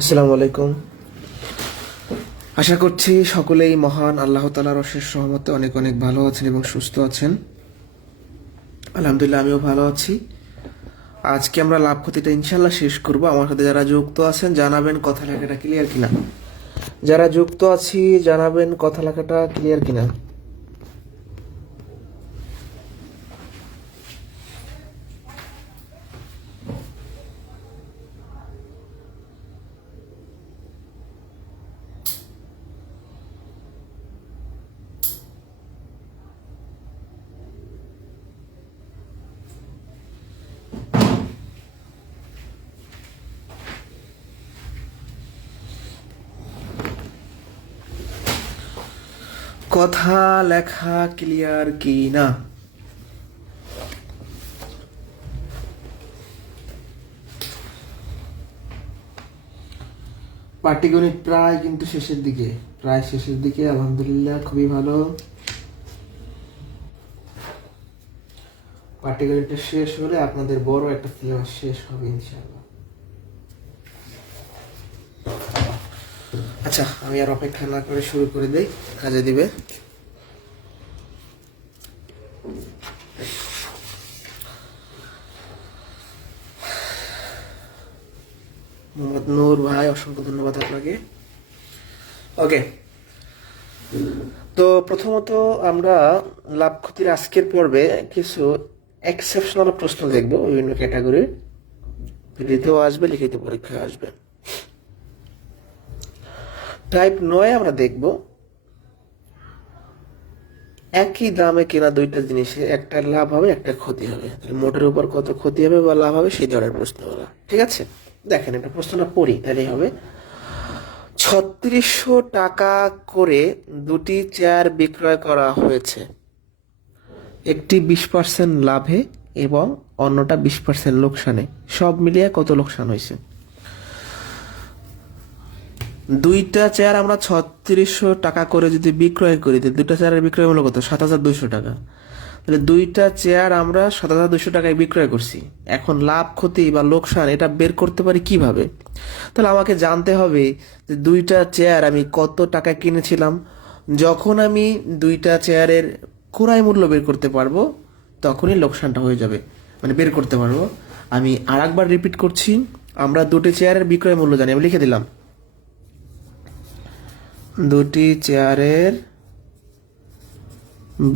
আসসালামু আলাইকুম। আশা করছি সকলেই মহান আল্লাহ তাআলার অশেষ রহমতে অনেক অনেক ভালো আছেন এবং সুস্থ আছেন। আলহামদুলিল্লাহ আমিও ভালো আছি। আজকে আমরা লাভ ক্ষতিটা ইনশাল্লাহ শেষ করব। আমার সাথে যারা যুক্ত আছেন জানাবেন কথা লেখাটা ক্লিয়ার কিনা। যারা যুক্ত আছি জানাবেন কথা লেখাটা ক্লিয়ার কিনা। কথা লেখা ক্লিয়ার কিনা। পাটিগণিত প্রায় কিন্তু শেষের দিকে, প্রায় শেষের দিকে। আলহামদুলিল্লাহ খুবই ভালো। পাটিগণিতটা শেষ হলে আপনাদের বড় একটা সিলেবাস শেষ হবে ইনশাআল্লাহ। আচ্ছা, আমি আর অপেক্ষা না করে শুরু করে দেই, কাজে দিবে। মোহাম্মদ নূর ভাই, অসংখ্য ধন্যবাদ আপনাকে। ওকে, তো প্রথমত আমরা লাভ ক্ষতির আজকের পর্বে কিছু এক্সেপশনাল প্রশ্ন দেখব বিভিন্ন ক্যাটাগরির। লিখিতেও আসবে, লিখিত পরীক্ষায় আসবে। টাইপ 9 আমরা দেখব একই দামে কেনা দুইটা জিনিসের একটা লাভ হবে একটা ক্ষতি হবে, তাহলে মোটের উপর কত ক্ষতি হবে বা লাভ হবে সেই ধরনের প্রশ্নগুলো। ঠিক আছে, দেখেন এটা প্রশ্নটা পড়ি, তাহলেই হবে। ৩৬০০ টাকা করে দুটি চেয়ার বিক্রয় করা হয়েছে, একটি 20% লাভে এবং অন্যটা 20% লোকসানে। সব মিলিয়ে কত লোকসান হয়েছে? দুইটা চেয়ার আমরা ৩৬০০ টাকা করে যদি বিক্রয় করি, দুইটা চেয়ারের বিক্রয় মূল্য কত? ৭,২০০ টাকা। তাহলে দুইটা চেয়ার আমরা ৭,২০০ টাকায় বিক্রয় করছি। এখন লাভ ক্ষতি বা লোকসান এটা বের করতে পারি কিভাবে? তাহলে আমাকে জানতে হবে যে দুইটা চেয়ার আমি কত টাকায় কিনেছিলাম। যখন আমি দুইটা চেয়ারের ক্রয় মূল্য বের করতে পারবো তখনই লোকসানটা হয়ে যাবে, মানে বের করতে পারবো। আমি আর একবার রিপিট করছি, আমরা দুটি চেয়ারের বিক্রয় মূল্য জানি, আমি লিখে দিলাম দুটি চেয়ারের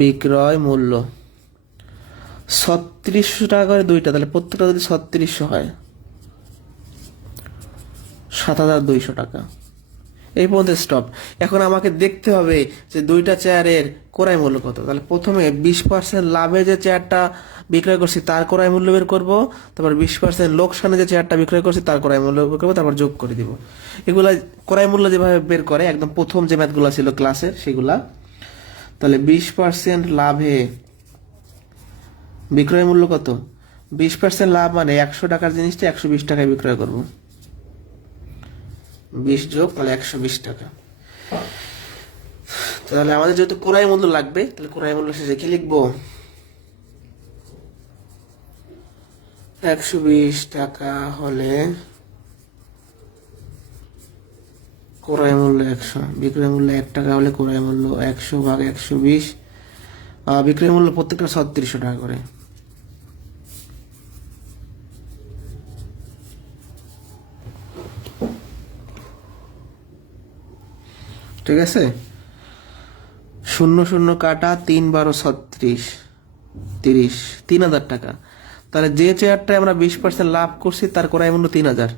বিক্রয় মূল্য ৩৬০০ টাকা করে দুইটা, তাহলে প্রত্যেকটা যদি ৩৬০০ হয় ৭,২০০ টাকা। এই পর্যন্ত স্টপ। এখন আমাকে দেখতে হবে যে দুইটা চেয়ারের ক্রয় মূল্য কত। তাহলে প্রথমে 20% লাভে যে চেয়ারটা বিক্রয় করছি তার ক্রয় মূল্য বের করবো, তারপর 20% লোকসানে যে চেয়ারটা বিক্রয় করছি তার ক্রয় মূল্য বের করবো, তারপর যোগ করে দিব। এগুলা ক্রয় মূল্য যেভাবে বের করে একদম প্রথম যে ম্যাথগুলো ছিল ক্লাসের সেগুলা। তাহলে 20% লাভে বিক্রয় মূল্য কত? 20% লাভ মানে 100 টাকার জিনিসটা 120 টাকায় বিক্রয় করবো। 20 যোগ তাহলে 120 টাকা। তাহলে আমাদের যেহেতু ক্রয় মূল্য লাগবে, তাহলে ক্রয় মূল্য শেষে কি লিখবো? 120 টাকা হলে ক্রয় মূল্য 100, বিক্রয় মূল্য 1 টাকা হলে ক্রয় মূল্য 100 ভাগ 120। বিক্রয় মূল্য প্রত্যেকটা ৩৬০০ টাকা করে। ঠিক আছে, 0 কাটা 3 12 36 30, ৩,০০০ টাকা। তাহলে যে চেয়ারটায় আমরা 20% লাভ করছি তার ক্রয় মূল্য 3,০০০।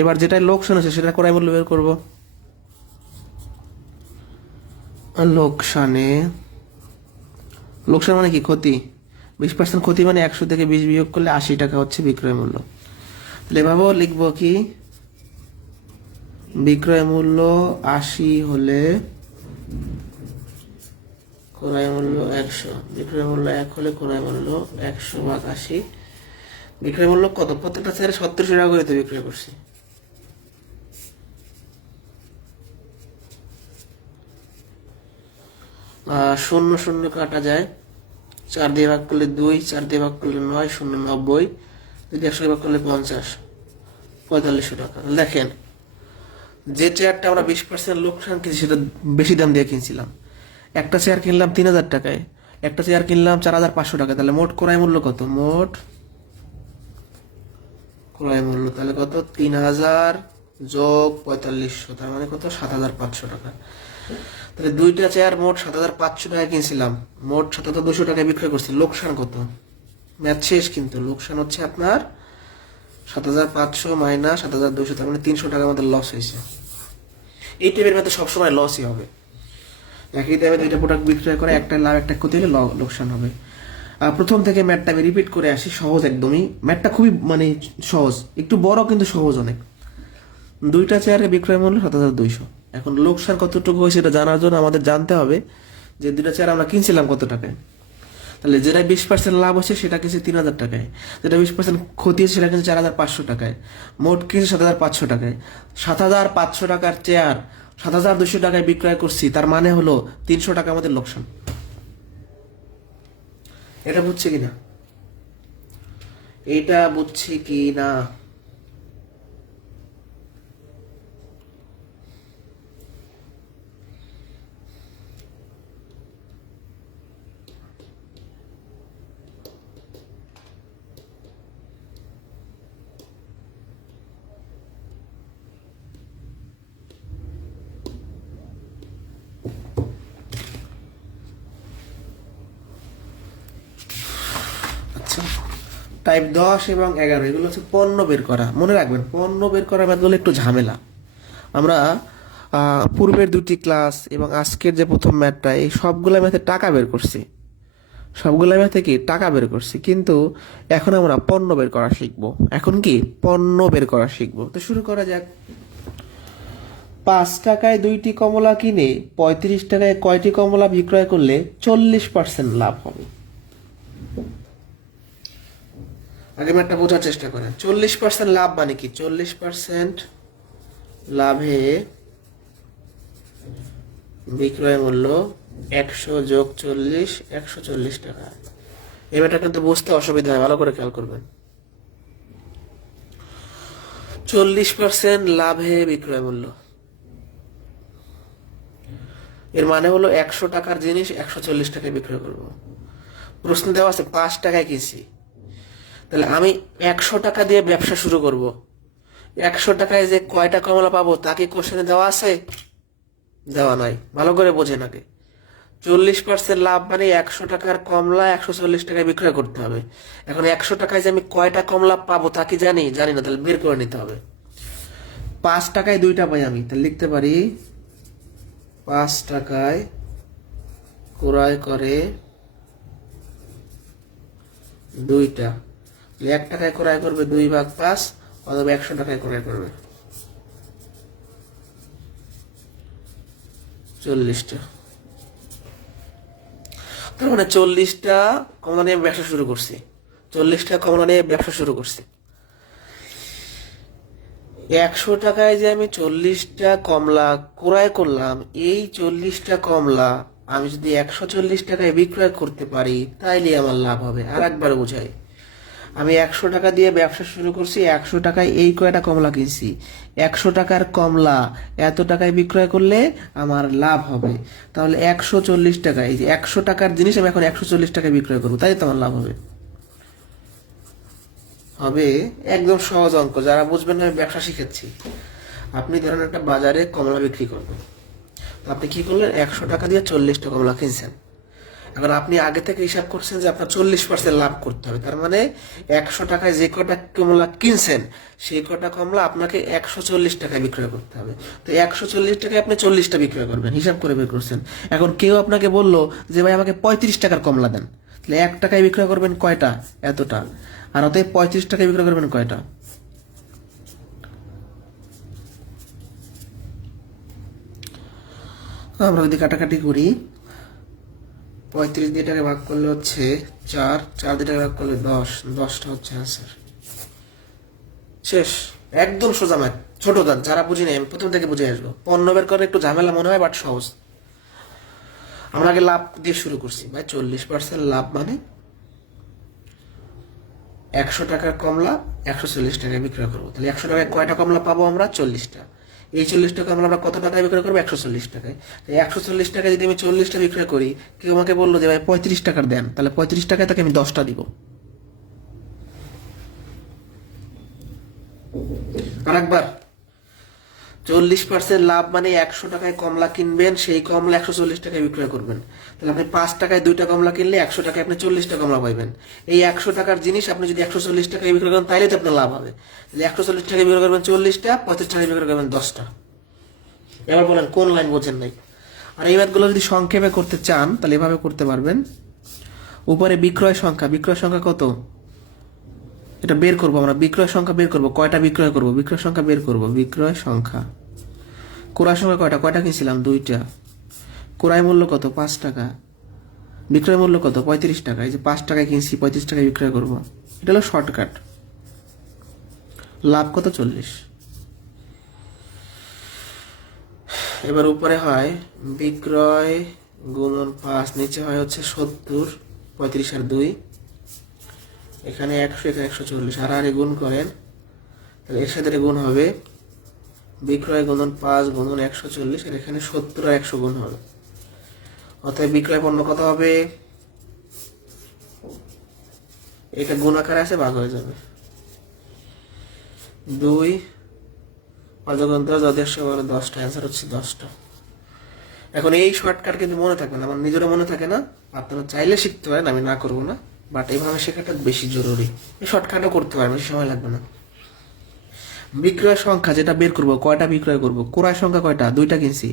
এবার যেটাই লোকসান আছে সেটা ক্রয় মূল্য বের করবো। লোকসানে, লোকসান মানে কি? ক্ষতি। 20% ক্ষতি মানে 100 থেকে 20 বিয়োগ করলে 80 টাকা হচ্ছে বিক্রয় মূল্য। তাহলে এভাবেও লিখবো কি, বিক্রয় মূল্য 80 হলে ক্রয় মূল্য 100, বিক্রয় মূল্য 1 হলে ক্রয় মূল্য 100 ভাগ 80। বিক্রয় মূল্য কত? প্রত্যেকটা চেয়ারে ৩৬০০ টাকা করে তো বিক্রয় করছি। শূন্য শূন্য কাটা যায়, 4 দিয়ে ভাগ করলে 2, 4 দিয়ে ভাগ করলে 9, 0 90, যদি 100 ভাগ করলে 50, 4500 টাকা। দেখেন যে চেয়ারটা আমরা 20% লোকসান কিনছি সেটা বেশি দাম দিয়ে কিনছিলাম। একটা চেয়ার কিনলাম 3000 টাকায়, একটা চেয়ার কিনলাম 4500 টাকায়, তাহলে মোট ক্রয় মূল্য কত? মোট ক্রয় মূল্য তাহলে কত? 3000 যোগ 4500, তার মানে কত? 7500 টাকা। তাহলে দুইটা চেয়ার মোট 7500 টাকায় কিনছিলাম, মোট 7200 টাকায় বিক্রয় করছি। লোকসান কত? ম্যাথ শেষ কিন্তু। লোকসান হচ্ছে আপনার 7500 মাইনাস 7200, তার মানে 300 টাকা আমাদের লস হয়েছে। এই টাইপের ম্যাথে সবসময় লসই হবে। একই টাইমে দুইটা প্রোডাক্ট বিক্রয় করে একটা লাভ একটা ক্ষতি হলে লোকসান হবে। প্রথম থেকে ম্যাথটা আমি রিপিট করে আসি, সহজ একদমই। ম্যাথটা খুবই মানে সহজ, একটু বড় কিন্তু সহজ অনেক। দুইটা চেয়ারের বিক্রয় মূল্য 7200। এখন লোকসান কতটুকু হয়েছে এটা জানার জন্য আমাদের জানতে হবে যে দুইটা চেয়ার আমরা কিনছিলাম কত টাকায়। তাহলে যেটা 20% লাভ হচ্ছে সেটা কিনছে 3000 টাকায়, যেটা 20% ক্ষতি হচ্ছে সেটা কিনছে 4500 টাকায়, মোট কিনছে 7500 টাকায়। 7500 টাকার চেয়ার 7200 টাকায় বিক্রয় করছি, তার মানে হলো 300 টাকা আমাদের লোকসান। এটা বুঝছে কিনা? এটা বুঝছে কি না? আচ্ছা, টাইপ 10 এবং 11 এগুলো হচ্ছে পণ্য বের করা। মনে রাখবেন, পণ্য বের করার ম্যাথগুলো একটু ঝামেলা। আমরা পূর্বের দুটি ক্লাস এবং আজকের যে প্রথম ম্যাথটা, এই সবগুলো ম্যাথে টাকা বের করছি, সবগুলো ম্যাথে কি টাকা বের করছি, কিন্তু এখন আমরা পণ্য বের করা শিখবো। এখন কি পণ্য বের করা শিখবো। তো শুরু করা যাক। 5 টাকায় 2টি কমলা কিনে 35 টাকায় কয়টি কমলা বিক্রয় করলে 40% লাভ হবে? আগে ম্যাথটা বোঝার চেষ্টা করেন। 40% লাভ মানে কি? 40% লাভে বিক্রয় মূল্য 100 যোগ 40, 140 টাকা। এই ম্যাথটা কিন্তু বুঝতে অসুবিধা হয়, ভালো করে খেয়াল করবেন। 40% লাভে বিক্রয় মূল্য, এর মানে হলো 100 টাকার জিনিস 140 টাকায় বিক্রয় করবো। প্রশ্ন দেওয়া আছে 5 টাকায় কিনছি, তাহলে আমি 100 টাকা দিয়ে ব্যবসা শুরু করব। 100 টাকায় যে কয়টা কমলা পাবো তা কি কোশ্চেনে দেওয়া আছে? দেওয়া নাই। ভালো করে বোঝেন আগে। 40% লাভ মানে 100 টাকার কমলা 140 টাকায় বিক্রয় করতে হবে। এখন 100 টাকায় যে আমি কয়টা কমলা পাবো তা কি জানি? জানি না, তাহলে বের করে নিতে হবে। 5 টাকায় 2টা পাই আমি, তাহলে লিখতে পারি 5 টাকায় ক্রয় করে 2টা। 1 টাকায় ক্রয় করবে 2/5, অথবা 100 টাকায় ক্রয় করবে 40টা। তার মানে 40টা কমলা নিয়ে ব্যবসা শুরু করছি, 40টা কমলা নিয়ে ব্যবসা শুরু করছি। 100 টাকায় যে আমি 40টা কমলা ক্রয় করলাম, এই 40টা কমলা আমি যদি 140 টাকায় বিক্রয় করতে পারি তাইলে আমার লাভ হবে। আর একবার বোঝাই, আমি 100 টাকা দিয়ে ব্যবসা শুরু করছি, 100 টাকায় এই কয়টা কমলা কিনছি, 100 টাকার কমলা এত টাকায় বিক্রয় করলে আমার লাভ হবে। তাহলে 140 টাকা, এই যে 100 টাকার জিনিস আমি এখন 140 টাকায় বিক্রয় করবো, তাই তো আমার লাভ হবে। হবে একদম সহজ অঙ্ক, যারা বুঝবেন না আমি ব্যবসা শিখাচ্ছি। আপনি ধরেন একটা বাজারে কমলা বিক্রি করবেন, আপনি কি করলেন? 100 টাকা দিয়ে 40টা কমলা কিনছেন। এখন আপনি আগে থেকে হিসাব করছেন যে আপনার 40% লাভ করতে হবে, তার মানে 100 টাকায় যে কটা কমলা কিনছেন সেই কটা কমলা আপনাকে 140 টাকায় বিক্রয় করতে হবে। তো 140 টাকায় আপনি 40টা বিক্রয় করবেন, হিসাব করে বের করছেন। এখন কেউ আপনাকে বললো যে ভাই আমাকে 35 টাকার কমলা দেন, তাহলে 1 টাকায় বিক্রয় করবেন কয়টা? এতটা। আর অতএব 35 টাকায় বিক্রয় করবেন কয়টা? আমরা যদি কাটাকাটি করি, 35 দিয়ে টাকা ভাগ করলে হচ্ছে 4, 4 দিয়ে টাকা ভাগ করলে 10, 10টা হচ্ছে আনসার। শেষ। একদম সোজা ম্যাথ, ছোট দান। যারা বুঝি নাই আমি প্রথম থেকে বুঝে আসবো। পণ্য বের করে একটু ঝামেলা মনে হয়, বাট সহজ। আমরা আগে লাভ দিয়ে শুরু করছি ভাই। 40% লাভ মানে 100 টাকার কমলা 140 টাকায় বিক্রয় করবো, তাহলে 100 টাকায় কয়টা কমলা পাবো আমরা? 40টা। এই 40 টাকা আমরা কত টাকায় বিক্রয় করবো? 140 টাকায়। 140 টাকায় যদি আমি 40টা বিক্রয় করি, কেউ আমাকে বললো যে ভাই 35 টাকার দেন, তাহলে 35 টাকায় তাকে আমি 10টা দিব। আর একবার 40% লাভ মানে 100 টাকায় কমলা কিনবেন, সেই কমলা 140 টাকায় বিক্রয় করবেন। তাহলে আপনি 5 টাকায় 2টা কমলা কিনলে 100 টাকায় আপনি 40টা কমলা পাইবেন। এই 100 টাকার জিনিস আপনি যদি 140 টাকায় বিক্রয় করেন তাহলে তো আপনার লাভ হবে। তাহলে 140 টাকায় বিক্রয় করবেন 40টা, 35 টাকায় বিক্রয় করবেন 10টা। এবার বলেন কোন লাইন বোঝেন নাই? আর এই ম্যাথগুলো যদি সংক্ষেপে করতে চান তাহলে এভাবে করতে পারবেন। উপরে বিক্রয় সংখ্যা কত এটা বের করবো আমরা। বিক্রয় সংখ্যা বের করবো, কয়টা বিক্রয় করবো, বিক্রয় সংখ্যা বের করবো। বিক্রয় সংখ্যা, ক্রয় সংখ্যা কয়টা কিনছিলাম? 2টা। ক্রয় মূল্য কত? 5 টাকা। বিক্রয় মূল্য কত? 35 টাকা। এই যে 5 টাকায় কিনছি, 35 টাকায় বিক্রয় করবো। এটা হলো শর্টকাট। লাভ কত? 40। এবার উপরে হয় বিক্রয় গুণন 5, নিচে হয় হচ্ছে 70, 35 আর 2, এখানে 100, এখানে 140। আর গুণ করেন, তাহলে এর সাথে গুণ হবে বিক্রয় গুণন 5 গুণন 140, আর এখানে 70 আর 100 গুণ হবে। অতএব বিক্রয় পণ্য কত হবে? এটা গুণ আকারে আছে, ভাগ হয়ে যাবে। 2 অযগন্তর যদি 10টা, অ্যান্সার হচ্ছে 10টা। এখন এই শর্টকাট কিন্তু মনে থাকবে না, আমার নিজেরও মনে থাকে না। আপনারা চাইলে শিখতে পারেন, আমি না করবো না, বাট এইভাবে শেখাটা বেশি জরুরি। এই শর্টকাটও করতে পারেন, বেশি সময় লাগবে না। বিক্রয় সংখ্যা যেটা বের করবো, কয়টা বিক্রয় করবো। ক্রয় সংখ্যা কয়টা? 2টা কিনছি।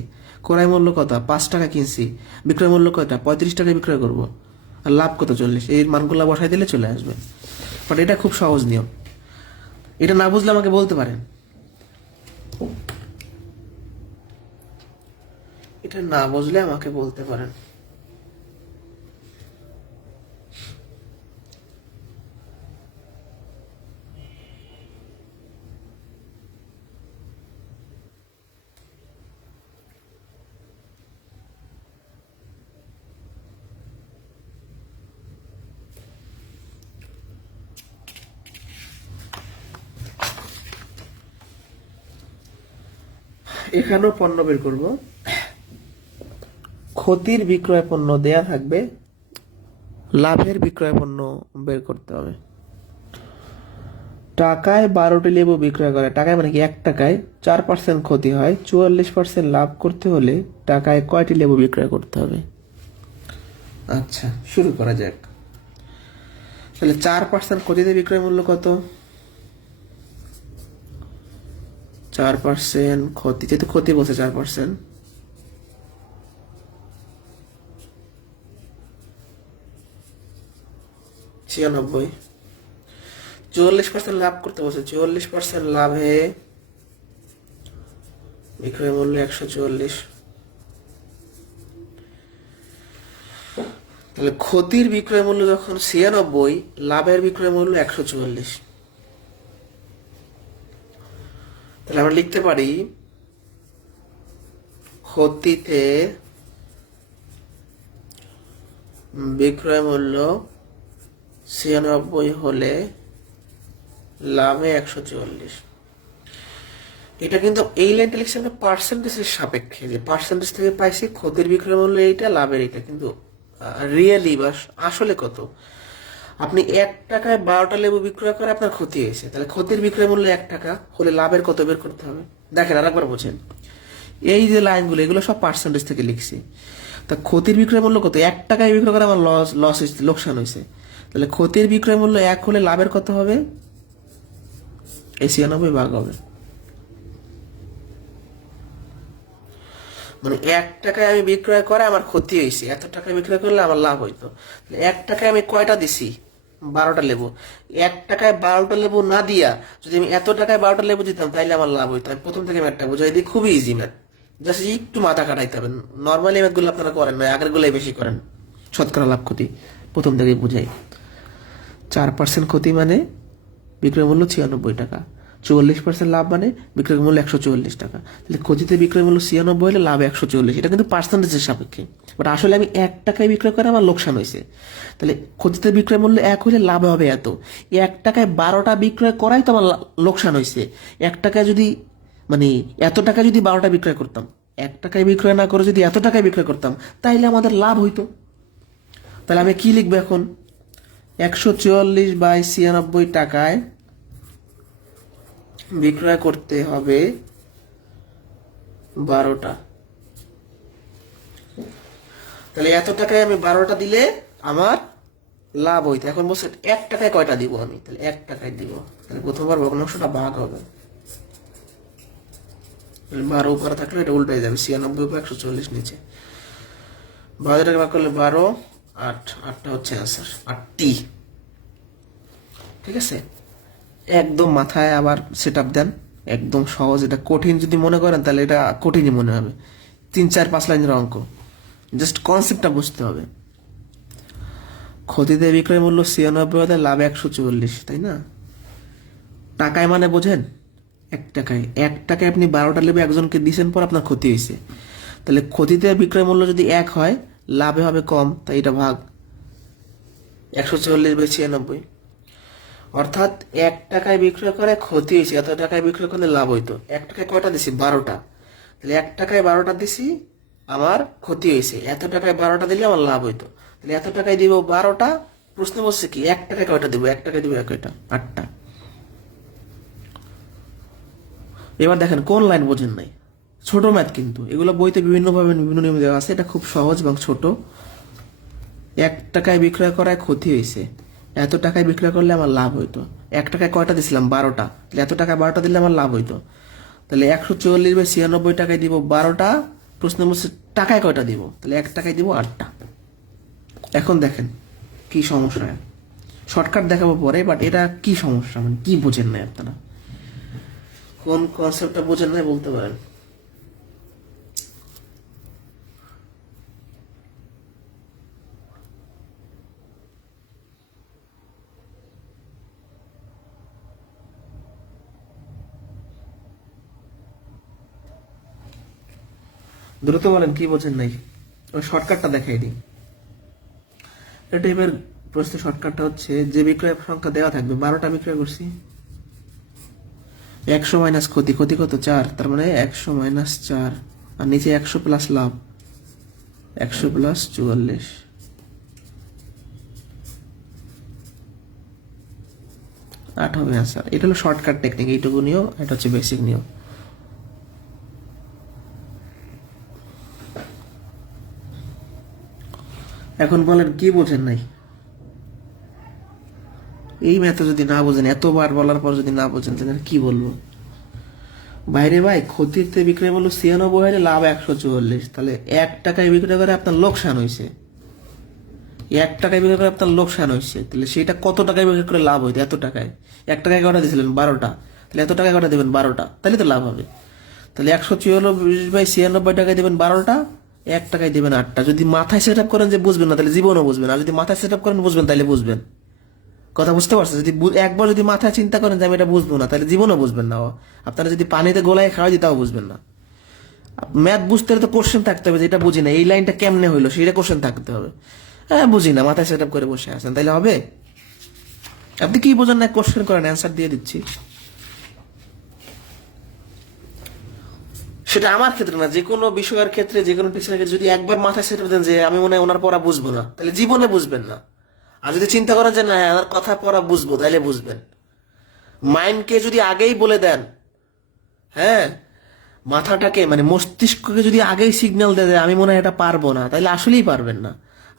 ক্রয় মূল্য কত? 5 টাকা কিনছি। বিক্রয় মূল্য কয়টা? 35 টাকায় বিক্রয় করবো। আর লাভ কত? 40। এই মানগুলো বসাই দিলে চলে আসবে। বাট এটা খুব সহজ নিয়ম, এটা না বুঝলে আমাকে বলতে পারেন। এটা না বুঝলে আমাকে বলতে পারেন। এখানেও পণ্য বের করব। ক্ষতির বিক্রয় পণ্য দেয়া থাকবে, লাভের বিক্রয় পণ্য বের করতে হবে। টাকায় 12টি লেবু বিক্রয় করে, টাকায় মানে কি 1 টাকায় 4% ক্ষতি হয়, 44% লাভ করতে হলে টাকায় কয়টি লেবু বিক্রয় করতে হবে? আচ্ছা, শুরু করা যাক। তাহলে 4% ক্ষতিতে বিক্রয় মূল্য কত? 4% ক্ষতি, যেহেতু ক্ষতি বলছে 4%, 96। 44% লাভ করতে বলছে, 44% লাভে বিক্রয় মূল্য 144। তাহলে ক্ষতির বিক্রয় মূল্য যখন 96, লাভের বিক্রয় মূল্য 144, তাহলে আমরা লিখতে পারি ক্ষতিতে বিক্রয় মূল্য 96 হলে লাভে 144। এটা কিন্তু এই লাইনটা লিখছি আমরা পার্সেন্টেজের সাপেক্ষে, যে পার্সেন্টেজ থেকে পাইছি ক্ষতির বিক্রয় মূল্য এইটা, লাভের এইটা, কিন্তু রিয়েলি বা আসলে কত? আপনি 1 টাকায় 12টা লেবু বিক্রয় করে আপনার ক্ষতি হয়েছে, তাহলে ক্ষতির বিক্রয় মূল্য 1 টাকা হলে লাভের কত বের করতে হবে? দেখেন আরেকবার বোঝেন, এই যে লাইনগুলো এগুলো সব পার্সেন্টেজ থেকে লিখছি। তা ক্ষতির বিক্রয় মূল্য কত? 1 টাকায় বিক্রয় করে আমার লস হয়েছে, লোকসান হয়েছে। তাহলে ক্ষতির বিক্রয় মূল্য 1 হলে লাভের কত হবে? এই 96 ভাগ হবে, মানে 1 টাকায় আমি বিক্রয় করে আমার ক্ষতি হয়েছে, এত টাকায় বিক্রয় করলে আমার লাভ হইতো। 1 টাকায় আমি কয়টা দিছি? 12টা লেবু। 1 টাকায় 12টা লেবু না দিয়া যদি আমি এত টাকায় 12টা লেবু দিতাম তাইলে আমার লাভ হইতো। আমি প্রথম থেকে ম্যাথটা বুঝাই দিই, খুবই ইজি ম্যাথ, জাস্ট একটু মাথা খাটাইতে হবে। নর্মালি ম্যাথগুলো আপনারা করেন না, আগের গুলাই বেশি করেন। শতকরা লাভ ক্ষতি প্রথম থেকেই বুঝাই। 4% ক্ষতি মানে বিক্রয় মূল্য 96 টাকা, 44% লাভ মানে বিক্রয় মূল্য 144 টাকা। তাহলে ক্ষতিতে বিক্রয় মূল্য 96 হলে লাভ 144। এটা কিন্তু পার্সেন্টেজের সাপেক্ষে, বাট আসলে আমি 1 টাকায় বিক্রয় করে আমার লোকসান হয়েছে। তাহলে ক্ষতিতে বিক্রয় মূল্য 1 হলে লাভ হবে এত। 1 টাকায় 12টা বিক্রয় করাই তো আমার লোকসান হয়েছে। 1 টাকায় যদি মানে এত টাকা যদি 12টা বিক্রয় করতাম, 1 টাকায় বিক্রয় না করে যদি এত টাকায় বিক্রয় করতাম, তাইলে আমাদের লাভ হইতো। তাহলে আমি কি লিখবো এখন? 144/96 টাকায় বিক্রয় করতে হবে 12টা। তাহলে এত টাকায় আমি 12টা দিলে আমার লাভ হইতো। এখন বলছে 1 টাকায় কয়টা দিব আমি? তাহলে 1 টাকায় দিব। তাহলে প্রথমবার ভগ্নাংশটা ভাগ হবে। 12 উপরে থাকলে এটা উল্টে যাবে, 96 উপরে 140 নিচে। 12 টাকা ভাগ করলে 12, 8, 8টা হচ্ছে অ্যান্সার, 8টি। ঠিক আছে, একদম মাথায় আবার সেট আপ দেন, একদম সহজ। এটা কঠিন যদি মনে করেন তাহলে এটা কঠিনই মনে হবে, 3-4-5 লাইনের অঙ্ক। জাস্ট কনসেপ্টটা বুঝতে হবে। ক্ষতিতে বিক্রয় মূল্য 96 হলে লাভ 144, তাই না? টাকায় মানে বোঝেন? 1 টাকায়। 1 টাকায় আপনি 12টা লেবু একজনকে দিয়েছেন, পর আপনার ক্ষতি হয়েছে। তাহলে ক্ষতিতে বিক্রয় মূল্য যদি 1 হয়, লাভে হবে কম, তাই এটা ভাগ 144/96। অর্থাৎ 1 টাকায় বিক্রয় করে ক্ষতি হয়েছে, এত টাকায় বিক্রয় করলে লাভ হইতো। 1 টাকায় কয়টা দিছি? 12টা। তাহলে 1 টাকায় 12টা দিছি, আমার ক্ষতি হয়েছে। এত টাকায় 12টা দিলে আমার লাভ হইতো। তাহলে এত টাকায় দিব 12টা। প্রশ্ন বলছে কি 1 টাকায় কয়টা দিব? 1 টাকায় দিব কয়টা? 8টা। এবার দেখেন কোন লাইন বোঝেন নাই। ছোট ম্যাথ কিন্তু, এগুলো বইতে বিভিন্নভাবে বিভিন্ন নিয়ম দেওয়া আছে। এটা খুব সহজ এবং ছোট। 1 টাকায় বিক্রয় করায় ক্ষতি হয়েছে, এত টাকায় বিক্রয় করলে আমার লাভ হইতো। 1 টাকায় কয়টা দিছিলাম? 12টা। তাহলে এত টাকায় 12টা দিলে আমার লাভ হইতো। তাহলে 144/96 টাকায় দিব 12টা। প্রশ্ন বলছে টাকায় কয়টা দিব? তাহলে 1 টাকায় দিব 8টা। এখন দেখেন কি সমস্যা। শর্টকাট দেখাবো পরে, বাট এটা কি সমস্যা, মানে কি বোঝেন নাই আপনারা? কোন কনসেপ্টটা বোঝেন নাই বলতে পারেন? দ্রুত বলেন কি বোঝেন নাই। ওই শর্টকাটটা দেখাই দিই। এই টাইপের প্রশ্ন শর্টকাটটা হচ্ছে, যে বিক্রয় সংখ্যা দেওয়া থাকবে, 12টা বিক্রয় করছি, 100 মাইনাস ক্ষতি, ক্ষতি কত? 4, তার মানে 100 মাইনাস 4, আর নিচে 100 প্লাস লাভ, 100 প্লাস 44, 8 হবে আনসার। এটা হলো শর্টকাট টেকনিক, এইটুকু নিয়ম। এটা হচ্ছে বেসিক নিয়ম। এখন বলেন কি বোঝেন নাই? এই ম্যাথে যদি না বোঝেন, এতবার বলার পর যদি না বোঝেন, তাহলে কি বলবো? বাইরে ভাই, ক্ষতিতে বিক্রয় মূল্য 96 হলে লাভ 144। তাহলে 1 টাকায় বিক্রয় করে আপনার লোকসান হয়েছে, 1 টাকায় বিক্রয় করে আপনার লোকসান হয়েছে। তাহলে সেটা কত টাকায় বিক্রয় করে লাভ হইতো? এত টাকায়। 1 টাকায় কটা দিয়েছিলেন? 12টা। তাহলে এত টাকায় কটা দেবেন? 12টা। তাহলে তো লাভ হবে। তাহলে 144/96 টাকায় দেবেন 12টা, 1 টাকায় দেবেন 8টা। যদি মাথায় সেট আপ করেন যে বুঝবেন না, তাহলে জীবনও বুঝবেন। আর যদি মাথায় সেট আপ করেন বুঝবেন, তাহলে বুঝবেন। কথা বুঝতে পারছেন? যদি একবার যদি মাথায় চিন্তা করেন যে আমি এটা বুঝবো না, তাহলে জীবনও বুঝবেন না। আপনারা যদি পানিতে গোলায় খাওয়াই দিই, তাও বুঝবেন না। ম্যাথ বুঝতে হলে তো কোশ্চেন থাকতে হবে, যে এটা বুঝি না, এই লাইনটা কেমনে হইলো, সেটা কোশ্চেন থাকতে হবে। হ্যাঁ, বুঝি না, মাথায় সেট আপ করে বসে আছেন, তাইলে হবে? আপনি কি বোঝেন না, কোশ্চেন করেন, অ্যান্সার দিয়ে দিচ্ছি। সেটা আমার ক্ষেত্রে না, যে কোনো বিষয়ের ক্ষেত্রে, যে কোনো টিচারের ক্ষেত্রে যদি একবার মাথায় সেট আপ দেন যে আমি মনে হয় ওনার পড়া বুঝবো না, তাহলে জীবনে বুঝবেন না। আর যদি চিন্তা করেন যে না, আমার কথা পড়া বুঝবো, তাহলে বুঝবেন। মাইন্ডকে যদি আগেই বলে দেন, হ্যাঁ, মাথাটাকে মানে মস্তিষ্ককে যদি আগেই সিগন্যাল দিয়ে দেয় আমি মনে হয় এটা পারবো না, তাইলে আসলেই পারবেন না।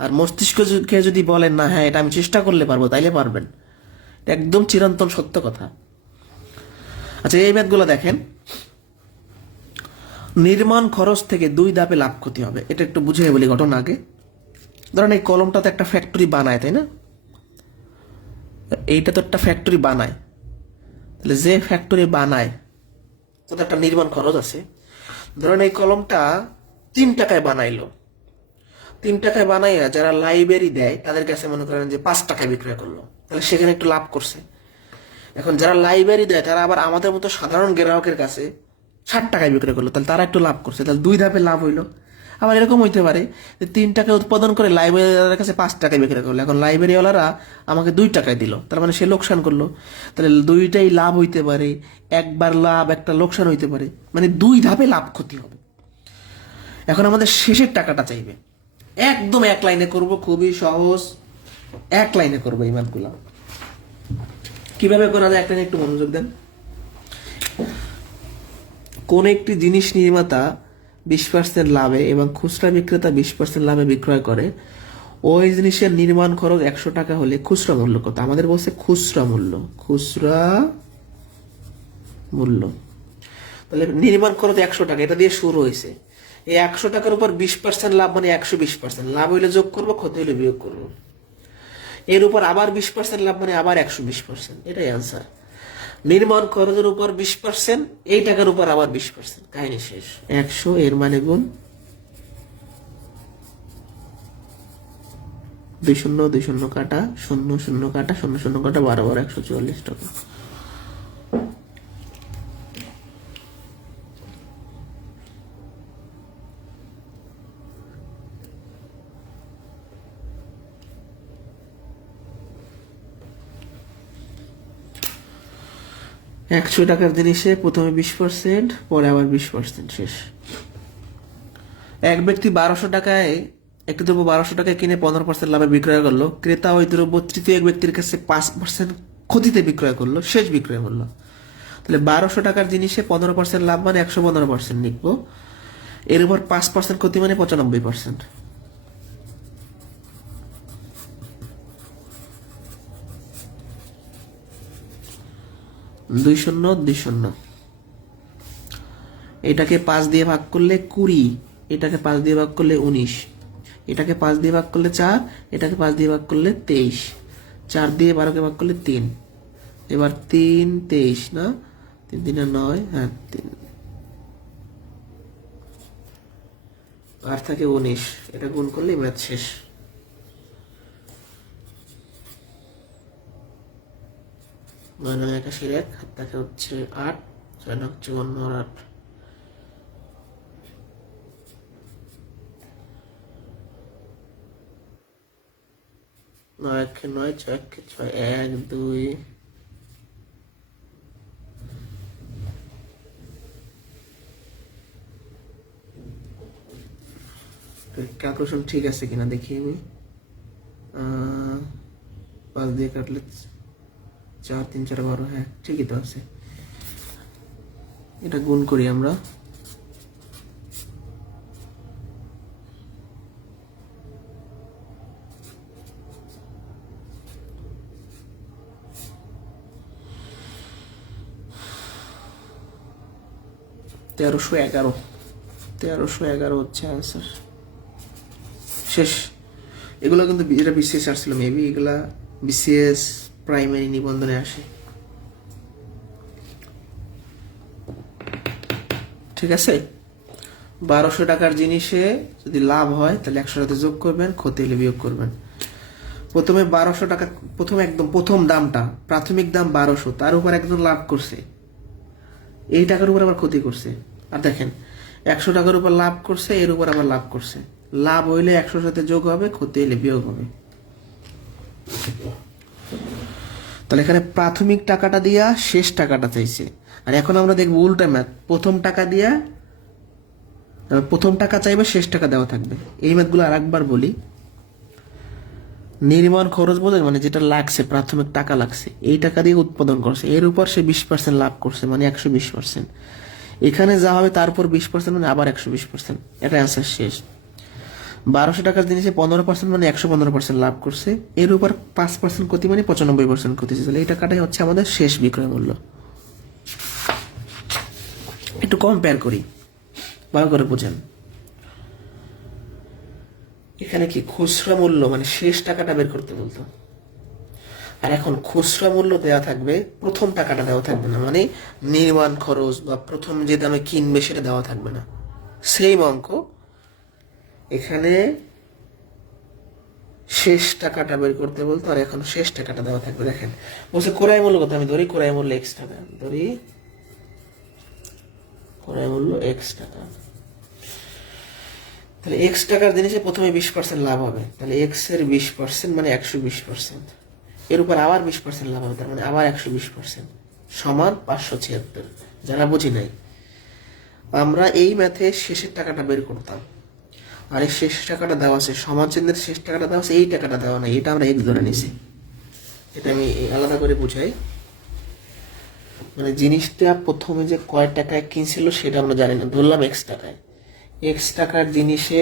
আর মস্তিষ্ককে যদি বলেন না, হ্যাঁ এটা আমি চেষ্টা করলে পারবো, তাইলে পারবেন। এটা একদম চিরন্তন সত্য কথা। আচ্ছা, এই ম্যাথগুলো দেখেন। নির্মাণ খরচ থেকে 2 ধাপে লাভ ক্ষতি হবে, এটা একটু বুঝে বলি ঘটনা আগে। ধরেন এই কলমটা তো একটা ফ্যাক্টরি বানায়, তাই না? এইটা তো একটা ফ্যাক্টরি বানায়। তাহলে যে ফ্যাক্টরি বানায়, তো একটা নির্মাণ খরচ আছে। ধরেন এই কলমটা 3 টাকায় বানাইলো, 3 টাকায় বানাইয়া যারা লাইব্রেরি দেয় তাদের কাছে মনে করেন যে 5 টাকায় বিক্রয় করলো, তাহলে সেখানে একটু লাভ করছে। এখন যারা লাইব্রেরি দেয় তারা আবার আমাদের মতো সাধারণ গ্রাহকের কাছে 60 টাকায় বিক্রয় করলো, তাহলে তারা একটু লাভ করছে। তাহলে 2 ধাপে লাভ হইলো। আবার এরকম হইতে পারে যে 3 টাকায় উৎপাদন করে লাইব্রেরিওয়ালার কাছে 5 টাকায় বিক্রি করলো, এখন লাইব্রেরিওয়ালারা আমাকে 2 টাকায় দিল, তার মানে সে লোকসান করলো। তাহলে দুইটাই লাভ হইতে পারে, একবার লাভ একটা লোকসান হইতে পারে, মানে 2 ধাপে লাভ ক্ষতি হবে। এখন আমাদের শেষের টাকাটা চাইবে, একদম এক লাইনে করব, খুবই সহজ, এক লাইনে করবো এই ম্যাথগুলো। কিভাবে করা যায় এক লাইনে একটু মনোযোগ দেন। কোন একটি জিনিস নির্মাতা 20% লাভে এবং খুচরা বিক্রেতা 20% লাভে বিক্রয় করে, ওই জিনিসের নির্মাণ খরচ 100 টাকা হলে খুচরা মূল্য কত? আমাদের বলছে খুচরা মূল্য, খুচরা মূল্য। তাহলে নির্মাণ খরচ 100 টাকা, এটা দিয়ে শুরু হয়েছে। এই 100 টাকার উপর 20% লাভ মানে 120%, লাভ হইলে যোগ করবো, ক্ষতি হইলে বিয়োগ করবো। এর উপর আবার 20% লাভ মানে আবার 120%, এটাই আনসার। নির্মাণ খরচের উপর 20%, এই টাকার উপর আবার 20%, কাহিনী শেষ। 100 এর মানে গুণ 2 শূন্য 2 শূন্য কাটা, 0 0 কাটা, 0 0 কাটা, 12 12 144 টাকা। একশো টাকার জিনিসে প্রথমে 20%, পরে আবার 20%, শেষ। এক ব্যক্তি 1200 টাকায় একটি দ্রব্য 1200 টাকায় কিনে 15% লাভে বিক্রয় করলো। ক্রেতা ওই দ্রব্য তৃতীয় এক ব্যক্তির কাছে 5% ক্ষতিতে বিক্রয় করলো, শেষ বিক্রয় মূল্য। তাহলে 1200 টাকার জিনিসে 15% লাভ মানে 115% লিখবো, এর উপর 5% ক্ষতি মানে 95%। 2 শূন্য 2 শূন্য, এটাকে 5 দিয়ে ভাগ করলে 20, এটাকে 5 দিয়ে ভাগ করলে 19, এটাকে 5 দিয়ে ভাগ করলে 4, এটাকে 5 দিয়ে ভাগ করলে 23, 4 দিয়ে 12কে ভাগ করলে 3, এবার 3 23 না, 3 3 9, হ্যাঁ 3 আর থাকে 19, এটা গুণ করলে ম্যাথ শেষ। নয় নয় 81, হাত থাকে হচ্ছে 8, 6 9 54 আর 8, 9 1 9 6 1 6 1 2 ক্যালকুলেশন ঠিক আছে কিনা দেখি আমি। 5 দিয়ে কাটলে 4 3 4 12, হ্যাঁ ঠিকই তো আছে। এটা গুণ করি আমরা, তেরোশো এগারো হচ্ছে আনসার, শেষ। এগুলো কিন্তু যেটা বিসিএস আসছিল মেবি, এগুলা বিসিএস প্রাইমারি নিবন্ধনে আসে, ঠিক আছে। 1200 টাকার জিনিসে যদি লাভ হয় তাহলে 100 সাথে যোগ করবেন, ক্ষতি হলে বিয়োগ করবেন। প্রথমে 1200 টাকা, প্রথম একদম প্রথম দামটা, প্রাথমিক দাম 1200, তার উপর একজন লাভ করছে, এই টাকার উপর আবার ক্ষতি করছে। আর দেখেন 100 টাকার উপর লাভ করছে, এর উপর আবার লাভ করছে, লাভ হইলে 100 সাথে যোগ হবে, ক্ষতি হইলে বিয়োগ হবে। তাহলে এখানে প্রাথমিক টাকাটা দিয়া শেষ টাকাটা চাইছে, আর এখন আমরা দেখবো উল্টা ম্যাথ, প্রথম টাকা দিয়া প্রথম টাকা চাইবে, শেষ টাকা দেওয়া থাকবে। এই ম্যাথগুলো আর একবার বলি। নির্মাণ খরচ বলে মানে যেটা লাগছে, প্রাথমিক টাকা লাগছে, এই টাকা দিয়ে উৎপাদন করছে, এর উপর সে 20% লাভ করছে মানে 120%। এখানে যা হবে তারপর 20% মানে আবার 120%, এটা অ্যান্সার শেষ। 1200 টাকার জিনিসে 15% মানে 115% লাভ করছে, এর উপর 5% ক্ষতি মানে 95% ক্ষতি। তাহলে এই টাকাটাই হচ্ছে আমাদের শেষ বিক্রয় মূল্য। একটু কম্পেয়ার করি, ভালো করে বোঝেন। এখানে কি খুচরা মূল্য মানে শেষ টাকাটা বের করতে বলতো, আর এখন খুচরা মূল্য দেওয়া থাকবে, প্রথম টাকাটা দেওয়া থাকবে না, মানে নির্মাণ খরচ বা প্রথম যে দামে কিনবে সেটা দেওয়া থাকবে না, সেম অঙ্ক। এখানে শেষ টাকাটা বের করতে বলতো, আর এখন শেষ টাকাটা দেওয়া থাকবে। দেখেন বলছে ক্রয় মূল্য কত, আমি ধরি ক্রয় মূল্য X টাকা, ধরি ক্রয় মূল্য X টাকা। তাহলে এক্স টাকার জিনিসে প্রথমে 20% লাভ হবে, তাহলে এক্স এর 20% মানে 120%, এর উপর আবার 20% লাভ হবে, তার মানে আবার 120% সমান 576। যারা বুঝি নাই, আমরা এই ম্যাথে শেষের টাকাটা বের করতাম, আর এই শেষ টাকাটা দেওয়া আছে, সমান চিহ্নের শেষ টাকাটা দেওয়া আছে, এই টাকাটা দেওয়া নাই, এটা আমরা এক্স ধরে নিছি। এটা আমি আলাদা করে বুঝাই, মানে জিনিসটা প্রথমে যে কয় টাকায় কিনছিল সেটা আমরা জানি না, ধরলাম এক্স টাকায়, এক্স টাকার জিনিসে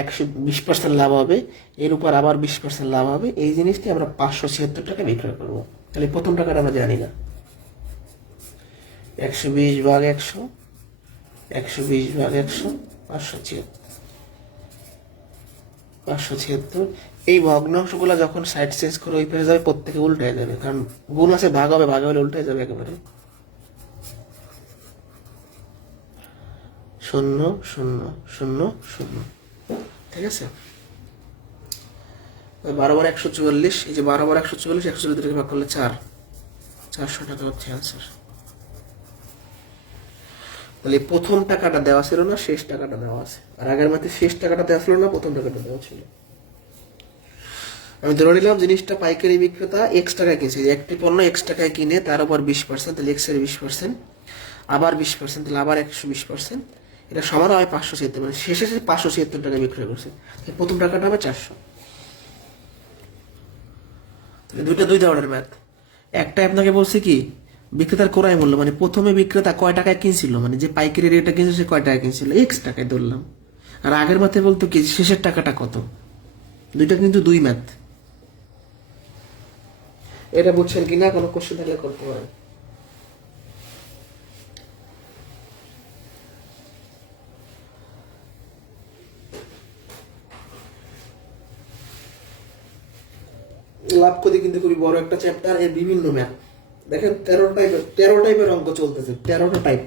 120% লাভ হবে, এর উপর আবার 20% লাভ হবে, এই জিনিসটি আমরা 576 টাকা বিক্রয় করবো। তাহলে প্রথম টাকাটা আমরা জানি না, 120 ভাগ 100, 120 ভাগ 100, 576। এই ভগ্নাংশগুলো যখন সাইড চেঞ্জ করে ওই পেয়ে যাবে, প্রত্যেকে উল্টায় যাবে, কারণ গুণ আছে, ভাগ হবে, ভাগ হলে উল্টায় যাবে একেবারে। 0 0 0 0, ঠিক আছে। 12 বার 144, এই যে 12 বার 144, 144 থেকে ভাগ করলে 400 টাকা হচ্ছে অ্যান্সার। তাহলে প্রথম টাকাটা দেওয়া ছিল না, শেষ টাকাটা দেওয়া আছে, আর আগের মাসে শেষ টাকাটা দেওয়া ছিল না, প্রথম টাকাটা দেওয়া ছিল। আমি ধরে নিলাম জিনিসটা পাইকারি বিক্রেতা এক্স টাকায় কিনছে, একটি পণ্য এক্স টাকায় কিনে তার উপর 20%, তাহলে এক্স এর 20%, আবার 20%, তাহলে আবার 120%, এটা সমান হয় 576, মানে শেষে 576 টাকা বিক্রয় করছে। প্রথম টাকাটা হবে 400। তাহলে দুই ধরনের ম্যাথ। একটা আপনাকে বলছে কি বিক্রেতার ক্রয় মূল্য, মানে প্রথমে বিক্রেতা কয় টাকায় কিনছিল, মানে যে পাইকারি রেটে কিনছে সে কয় টাকায় কিনছিল, এক্স টাকায় ধরলাম। আর আগের ম্যাথে বলতো কি শেষের টাকাটা কত। দুইটা কিন্তু দুই ম্যাথ। এটা বুঝছেন কিনা, কোনো কোশ্চেন থাকলে করতে পারেন। লাভ ক্ষতি কিন্তু খুবই বড় একটা চ্যাপ্টার, এর বিভিন্ন ম্যাথ দেখেন, 13 টাইপের অঙ্ক চলতেছে, 13টা টাইপ।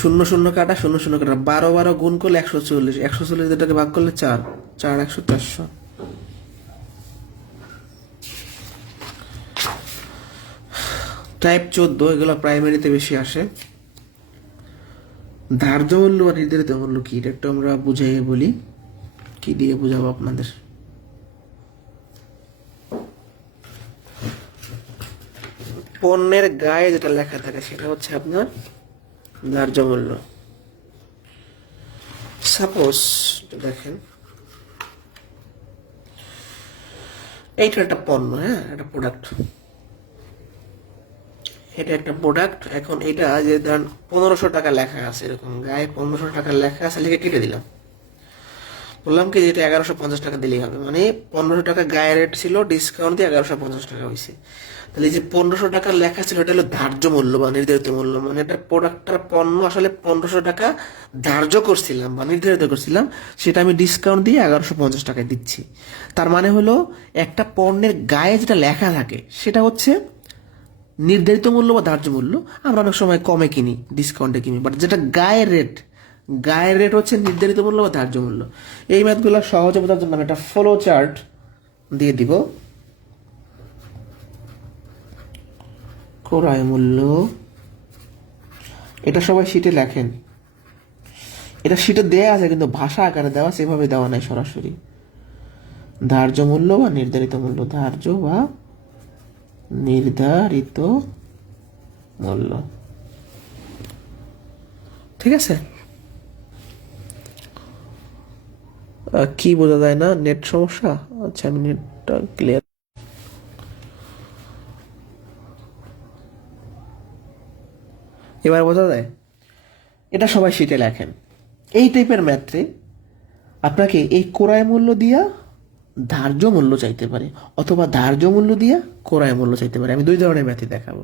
শূন্য শূন্য কাটা, শূন্য শূন্য কাটা, 12 গুণ করলে 140, 140 এটাকে ভাগ করলে 4, 100, 400। টাইপ 14 এগুলো প্রাইমারিতে বেশি আসে। ধার্য মূল্য বা নির্ধারিত মূল্য কি, এটা একটু আমরা বুঝাই বলি, কি দিয়ে বুঝাবো আপনাদের। পণ্যের গায়ে যেটা লেখা থাকে সেটা হচ্ছে আপনার ধার্য মূল্য। সাপোজ দেখেন, এইটা একটা পণ্য, হ্যাঁ, একটা প্রোডাক্ট, এটা একটা প্রোডাক্ট। এখন এটা যে ধরেন 1500 টাকা লেখা আছে, এরকম গায়ে 1500 টাকা লেখা আছে, লিখে কেটে দিলাম, বললাম কি এটা 1150 টাকা দিলেই হবে, মানে 1500 টাকা গায়ে রেট ছিল, ডিসকাউন্ট দিয়ে 1150 টাকা হয়েছে। তাহলে যে 1500 টাকা লেখা ছিল এটা হলো ধার্য মূল্য বা নির্ধারিত মূল্য, মানে এটা প্রোডাক্টটার পণ্য আসলে 1500 টাকা ধার্য করছিলাম বা নির্ধারিত করছিলাম, সেটা আমি ডিসকাউন্ট দিয়ে 1150 টাকায় দিচ্ছি। তার মানে হলো একটা পণ্যের গায়ে যেটা লেখা থাকে সেটা হচ্ছে নির্ধারিত মূল্য বা ধার্য মূল্য। আমরা অনেক সময় কমে কিনি, ডিসকাউন্টে কিনি, বাট যেটা গায়ের রেট হচ্ছে নির্ধারিত মূল্য বা ধার্য মূল্য। এই ম্যাথগুলো সহজে বোঝার জন্য আমি একটা ফ্লো চার্ট দিয়ে দিব। ক্রয় মূল্য, এটা সবাই শিটে লেখেন, এটা শিটে দেয়া আছে কিন্তু ভাষা আকারে দেওয়া, সেভাবে দেওয়া নাই সরাসরি। ধার্য মূল্য বা নির্ধারিত মূল্য, ধার্য বা নির্ধারিত মূল্য, ঠিক আছে। কি বোঝা যায় না, নেট সমস্যা? আচ্ছা, আমি নেটটা ক্লিয়ার। এবার বোঝা যায়? এটা সবাই শিটে লেখেন। এই টাইপের ম্যাথে আপনাকে এই ক্রয় মূল্য দিয়া ধার্য মূল্য চাইতে পারে, অথবা ধার্য মূল্য দিয়া ক্রয় মূল্য চাইতে পারে। আমি দুই ধরনের ম্যাথই দেখাবো।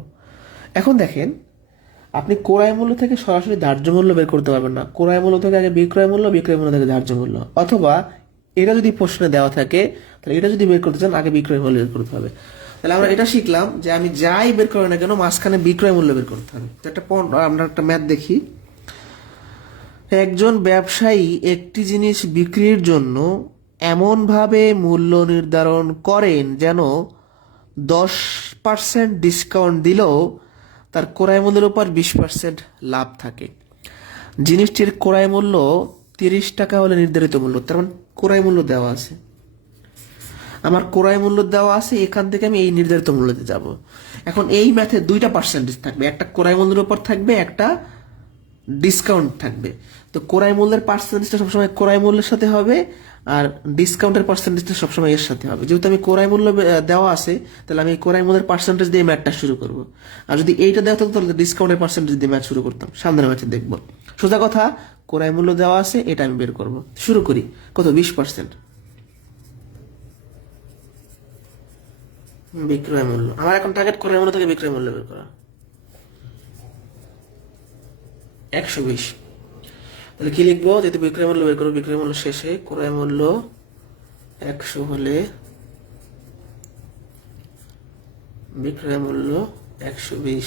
এখন দেখেন, আপনি ক্রয় মূল্য থেকে সরাসরি ধার্য মূল্য বের করতে পারবেন না, ক্রয় মূল্য থেকে আগে বিক্রয় মূল্য, বিক্রয় মূল্য থেকে ধার্য মূল্য, অথবা এটা যদি প্রশ্নে দেওয়া থাকে তাহলে এটা যদি বের করতে চান আগে বিক্রয় মূল্য বের করতে হবে। তাহলে আমরা এটা শিখলাম যে আমি যাই বের করি না কেন মাঝখানে বিক্রয় মূল্য বের করতে হবে। তো একটা আমরা একটা ম্যাথ দেখি, একজন ব্যবসায়ী একটি জিনিস বিক্রির জন্য এমনভাবে মূল্য নির্ধারণ করেন যেন 10% ডিসকাউন্ট দিলেও তার ক্রয় মূল্যের উপর 20% লাভ থাকে। জিনিসটির ক্রয় মূল্য 30 টাকা হলে নির্ধারিত মূল্য, তার মানে ক্রয় মূল্য দেওয়া আছে, আমার ক্রয় মূল্য দেওয়া আছে, এখান থেকে আমি এই নির্ধারিত মূল্যতে যাব। এখন এই ম্যাথে দুইটা পার্সেন্টেজ থাকবে, একটা ক্রয় মূল্যের উপর থাকবে, একটা ডিসকাউন্ট থাকবে। তো ক্রয় মূল্যের পার্সেন্টেজটা সবসময় ক্রয় মূল্যের সাথে হবে, আর ডিসকাউন্টের পার্সেন্টেজটা সবসময় এর সাথে হবে। যেহেতু আমি ক্রয় মূল্য দেওয়া আছে, তাহলে আমি ক্রয় মূল্যের পার্সেন্টেজ দিয়ে ম্যাথটা শুরু করব। আর যদি এইটা দেওয়া থাকতো তাহলে ডিসকাউন্টের পার্সেন্টেজ দিয়ে ম্যাথ শুরু করতাম, সামনের ম্যাথে দেখবো। সোজা কথা, ক্রয় মূল্য দেওয়া আছে, এটা আমি বের করব। শুরু করি, কত? 20%। বিক্রয় মূল্য, আমার এখন টার্গেট ক্রয় মূল্য থেকে বিক্রয় মূল্য বের করা। 120। তাহলে কি লিখবো? যেহেতু বিক্রয় মূল্য বের করবো, বিক্রয় মূল্য শেষে ক্রয় মূল্য 100 হলে বিক্রয় মূল্য 120,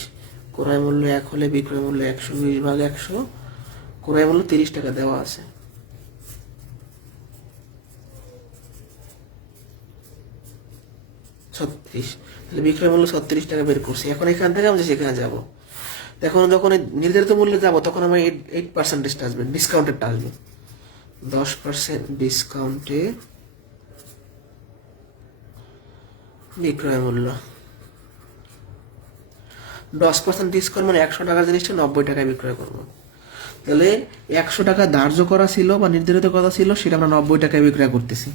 ক্রয় মূল্য 1 হলে বিক্রয় মূল্য 120 ভাগ 100, ক্রয় মূল্য 30 টাকা দেওয়া আছে। তাহলে বিক্রয় মূল্য 36 টাকা বের করছি। এখন এখান থেকে আমি সেখানে যাব, এখন যখন নির্ধারিত মূল্যে যাব তখন আমার 8% আসবে, ডিসকাউন্টেডটা আসবে। 10% ডিসকাউন্টে বিক্রয় মূল্য, 10% ডিসকাউন্ট মানে 100 টাকার জিনিসটা 90 টাকায় বিক্রয় করবো। তাহলে 100 টাকা ধার্য করা ছিল বা নির্ধারিত কথা ছিল, সেটা আমরা 90 টাকায় বিক্রয় করতেছি।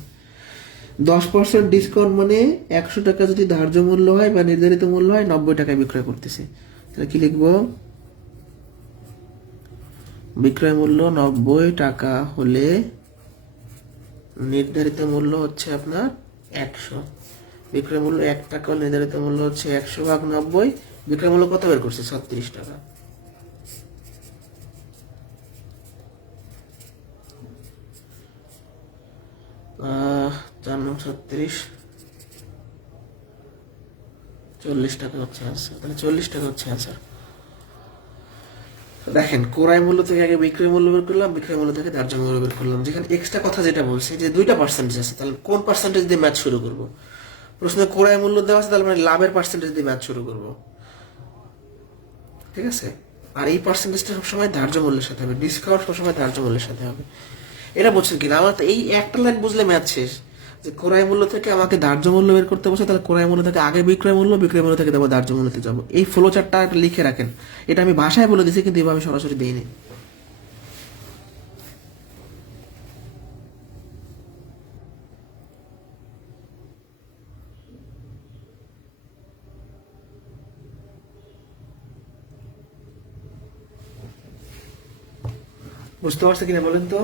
10% ডিসকাউন্ট মানে 100 টাকা যদি ধার্য মূল্য হয় বা নির্ধারিত মূল্য হয়, 90 টাকায় বিক্রয় করতেছি। তাহলে কি লিখবো? বিক্রয় মূল্য 90 টাকা হলে নির্ধারিত মূল্য হচ্ছে আপনার 100। বিক্রয় মূল্য 1 টাকা হলে নির্ধারিত মূল্য হচ্ছে 100 ভাগ 90। বিক্রয় মূল্য কত বের করছে? 36 টাকা। আহ 4×36, 40 টাকা হচ্ছে আনসার। তাহলে 40 টাকা হচ্ছে আনসার। দেখেন, ক্রয় মূল্য থেকে আগে বিক্রয় মূল্য বের করলাম, বিক্রয় মূল্য থেকে ধার্য মূল্য বের করলাম। যেখানে এক্সট্রা কথা যেটা বলছে যে দুইটা পার্সেন্টেজ আছে, তাহলে কোন পার্সেন্টেজ দিয়ে ম্যাথ শুরু করব? প্রশ্নে ক্রয় মূল্য দেওয়া আছে, তাহলে মানে লাভের পার্সেন্টেজ দিয়ে ম্যাথ শুরু করব। ঠিক আছে? আর এই পার্সেন্টেজটা সবসময় ধার্য মূল্যের সাথে হবে, ডিসকাউন্ট সবসময় ধার্য মূল্যের সাথে হবে। এটা বলছেন কিনা? আমার তো এই একটা লাইন বুঝলে ম্যাথ শেষ। যে ক্রয় মূল্য থেকে আমাকে ধার্য মূল্য বের করতে বসে, তাহলে ক্রয় মূল্য থেকে আগে বিক্রয় মূল্য, বিক্রয় মূল্য থেকে দেবো ধার্য মূল্যতে যাবো। এই ফ্লো চার্টটা লিখে রাখেন। এটা আমি ভাষায় বলে দিয়েছি, কিন্তু এভাবে সরাসরি দিইনি। বুঝতে পারছে কিনা বলেন তো?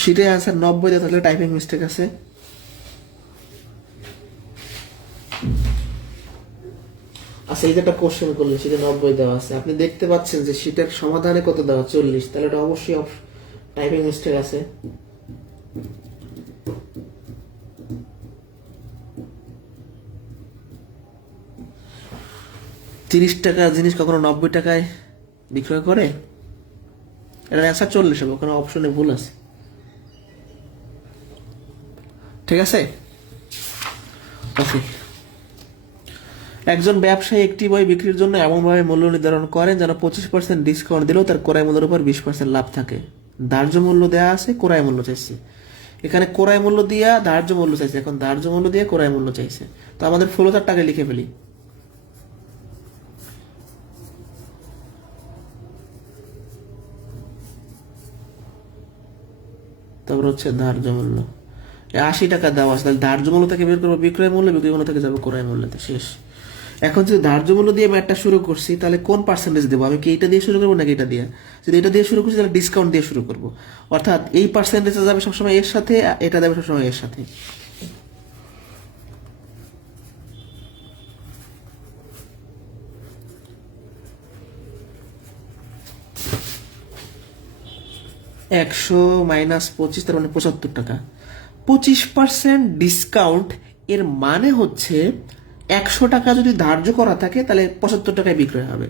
শিটে আনসার 90 দেওয়া থাকলে টাইপিং মিস্টেক আছে। আচ্ছা, এই যে একটা কোশ্চেন করলে সেটা 90 দেওয়া আছে, আপনি দেখতে পাচ্ছেন যে সেটার সমাধানে কত দেওয়া? 40। তাহলে এটা অবশ্যই টাইপিং মিস্টেক আছে। তিরিশ টাকার জিনিস কখনো 90 টাকায় বিক্রয় করে? এটার অ্যান্সার 40 হবে, ওখানে অপশনে ভুল আছে। ঠিক আছে? ওকে। একজন ব্যবসায়ী একটি বই বিক্রির জন্য এমনভাবে মূল্য নির্ধারণ করেন যেন 25% ডিসকাউন্ট দিলেও তার ক্রয় মূল্যের উপর 20% লাভ থাকে। ধার্য মূল্য দেওয়া আছে, ক্রয় মূল্য চাইছে। এখানে ক্রয় মূল্য দিয়া ধার্য মূল্য চাইছে, এখন ধার্য মূল্য দিয়ে ক্রয় মূল্য চাইছে। তো আমাদের ফ্লো চার্টটাকে লিখে ফেলি। তারপর হচ্ছে ধার্য মূল্য 80 টাকা দেওয়া আছে, তাহলে ধার্য মূল্য থেকে বের করবো বিক্রয় মূল্য, বিক্রয় মূল্য থেকে যাবো ক্রয় মূল্যতে, শেষ। এখন যদি ধার্য মূল্য দিয়ে ম্যাথটা শুরু করছি তাহলে কোন পার্সেন্টেজ দেবো, আমি কি এইটা দিয়ে শুরু করবো নাকি এটা দিয়ে? যদি এটা দিয়ে শুরু করছি তাহলে ডিসকাউন্ট দিয়ে শুরু করবো, অর্থাৎ এই পার্সেন্টেজটা যাবে সবসময় এর সাথে, এটা যাবে সবসময় এর সাথে। একশো মাইনাস 25, তার মানে 75 টাকা। 25% ডিসকাউন্ট এর মানে হচ্ছে 100 টাকা যদি ধার্য করা থাকে তাহলে 75 টাকায় বিক্রয় হবে।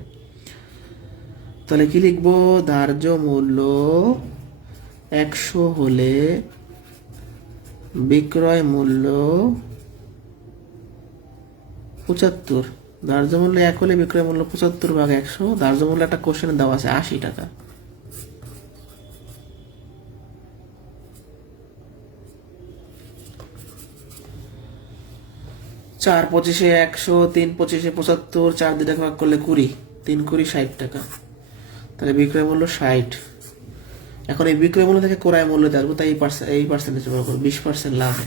তাহলে কি লিখবো, ধার্য মূল্য 100 হলে বিক্রয় মূল্য 75। ধার্য মূল্য 1 হলে বিক্রয় মূল্য 75 ভাগ 100। ধার্য মূল্য একটা কোশ্চেনে দেওয়া আছে 80 টাকা। চার পঁচিশে 100, 3 25 75, 4 দিয়ে ভাগ করলে 20, 3 20 60 টাকা। তাহলে বিক্রয় মূল্য 60। এখন এই বিক্রয় মূল্য থেকে ক্রয় মূল্য আসবো, তাই এই পার্সেন্টেজ ব্যবহার করবো, 20% লাভে।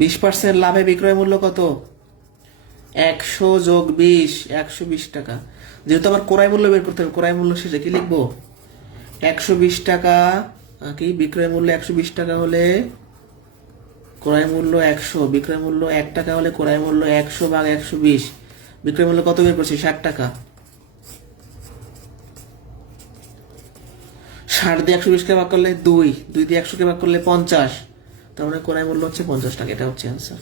20% লাভে বিক্রয় মূল্য কত? 100 যোগ 20, 120 টাকা। যেহেতু আমার ক্রয় মূল্য বের করতে হবে, ক্রয় মূল্য শেষে কি লিখবো, 120 টাকা। কি বিক্রয় মূল্য 120 টাকা হলে ক্রয় মূল্য 100, বিক্রয় মূল্য 1 টাকা হলে ক্রয় মূল্য 100 ভাগ 120। বিক্রয় মূল্য কত বের করছি, 60 টাকা। 60 দিয়ে 120 কে ভাগ করলে 2, 2 দিয়ে 100 কে ভাগ করলে 50, তার মানে ক্রয় মূল্য হচ্ছে 50 টাকা। এটা হচ্ছে অ্যান্সার।